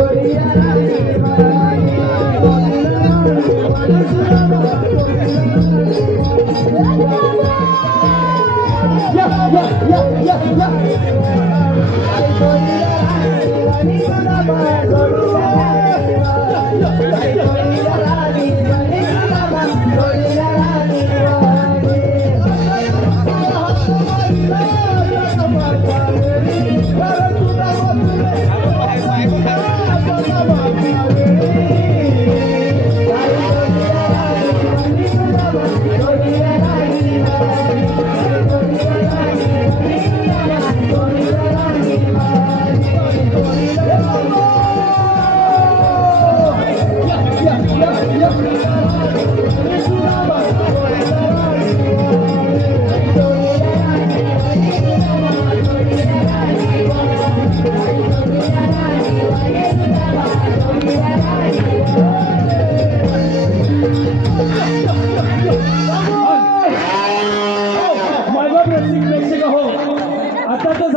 gloria